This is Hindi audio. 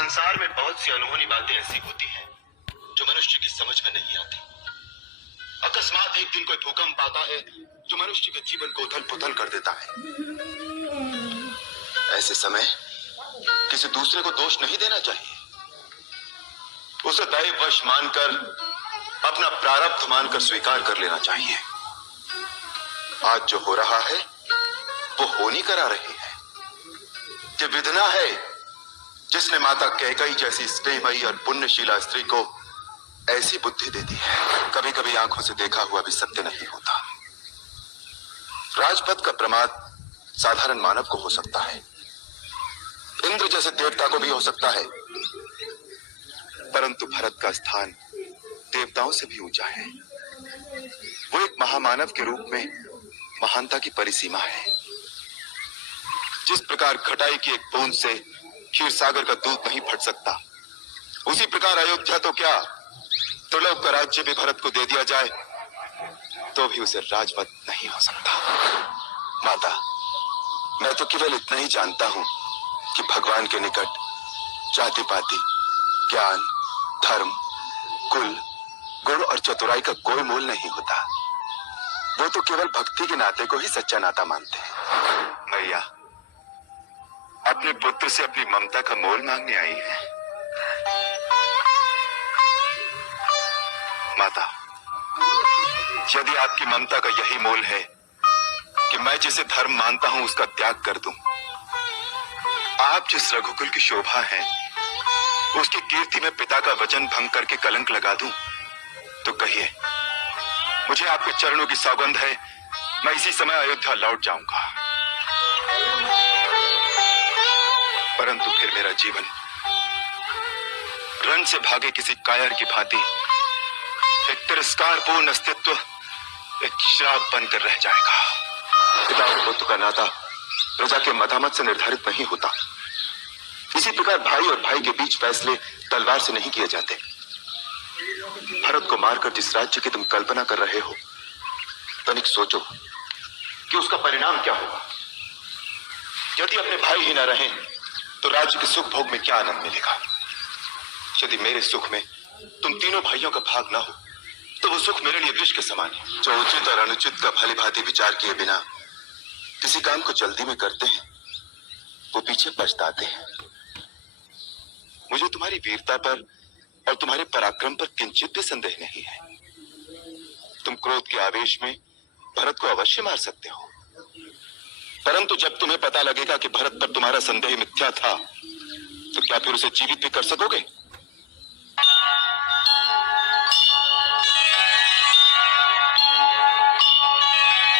संसार में बहुत सी अनहोनी बातें ऐसी होती हैं जो मनुष्य की समझ में नहीं आती। अकस्मात एक दिन कोई भूकंप आता है जो मनुष्य के जीवन को उथल पुथल कर देता है। ऐसे समय किसी दूसरे को दोष नहीं देना चाहिए, उसे दैववश मानकर, अपना प्रारब्ध मानकर स्वीकार कर लेना चाहिए। आज जो हो रहा है वो होनी करा रही है। ये विधना है जिसने माता कैकेयी जैसी स्नेहमयी और पुण्यशीला स्त्री को ऐसी बुद्धि दे दी है। कभी कभी आंखों से देखा हुआ भी सत्य नहीं होता। राजपद का प्रमाद साधारण मानव को हो सकता है, इंद्र जैसे देवता को भी हो सकता है, परंतु भरत का स्थान देवताओं से भी ऊंचा है। वो एक महामानव के रूप में महानता की परिसीमा है। जिस प्रकार खटाई की एक बूंद से क्षीर सागर का दूध नहीं फट सकता, उसी प्रकार अयोध्या तो क्या, त्रिलोक का राज्य भी भरत को दे दिया जाए तो भी उसे राजवत नहीं हो सकता। माता, मैं तो केवल इतना ही जानता हूं कि भगवान के निकट जाति पाति, ज्ञान, धर्म, कुल, गुण और चतुराई का कोई मोल नहीं होता। वो तो केवल भक्ति के नाते को ही सच्चा नाता मानते हैं। मैया अपने पुत्र से अपनी ममता का मोल मांगने आई है। माता, यदि आपकी ममता का यही मोल है कि मैं जिसे धर्म मानता हूं उसका त्याग कर दूं, आप जिस रघुकुल की शोभा है उसकी कीर्ति में पिता का वचन भंग करके कलंक लगा दूं, तो कहिए, मुझे आपके चरणों की सौगंध है, मैं इसी समय अयोध्या लौट जाऊंगा। परंतु फिर मेरा जीवन रण से भागे किसी कायर की भांति एक तिरस्कारपूर्ण अस्तित्व, एक श्राप बनकर रह जाएगा। पिता और पुत्र का नाता प्रजा के मतामत से निर्धारित नहीं होता। इसी प्रकार भाई और भाई के बीच फैसले तलवार से नहीं किए जाते। भरत को मारकर जिस राज्य की तुम कल्पना कर रहे हो, तनिक सोचो कि उसका परिणाम क्या होगा। यदि अपने भाई ही न रहें तो राज्य के सुख भोग में क्या आनंद मिलेगा। यदि मेरे सुख में तुम तीनों भाइयों का भाग ना हो तो वो सुख मेरे लिए विष के समान है। जो उचित और अनुचित का भली भांति विचार किए बिना किसी काम को जल्दी में करते हैं वो पीछे पछताते हैं। मुझे तुम्हारी वीरता पर और तुम्हारे पराक्रम पर किंचित भी संदेह नहीं है। तुम क्रोध के आवेश में भरत को अवश्य मार सकते हो, परंतु जब तुम्हें पता लगेगा कि भरत पर तुम्हारा संदेह मिथ्या था, तो क्या फिर उसे जीवित भी कर सकोगे?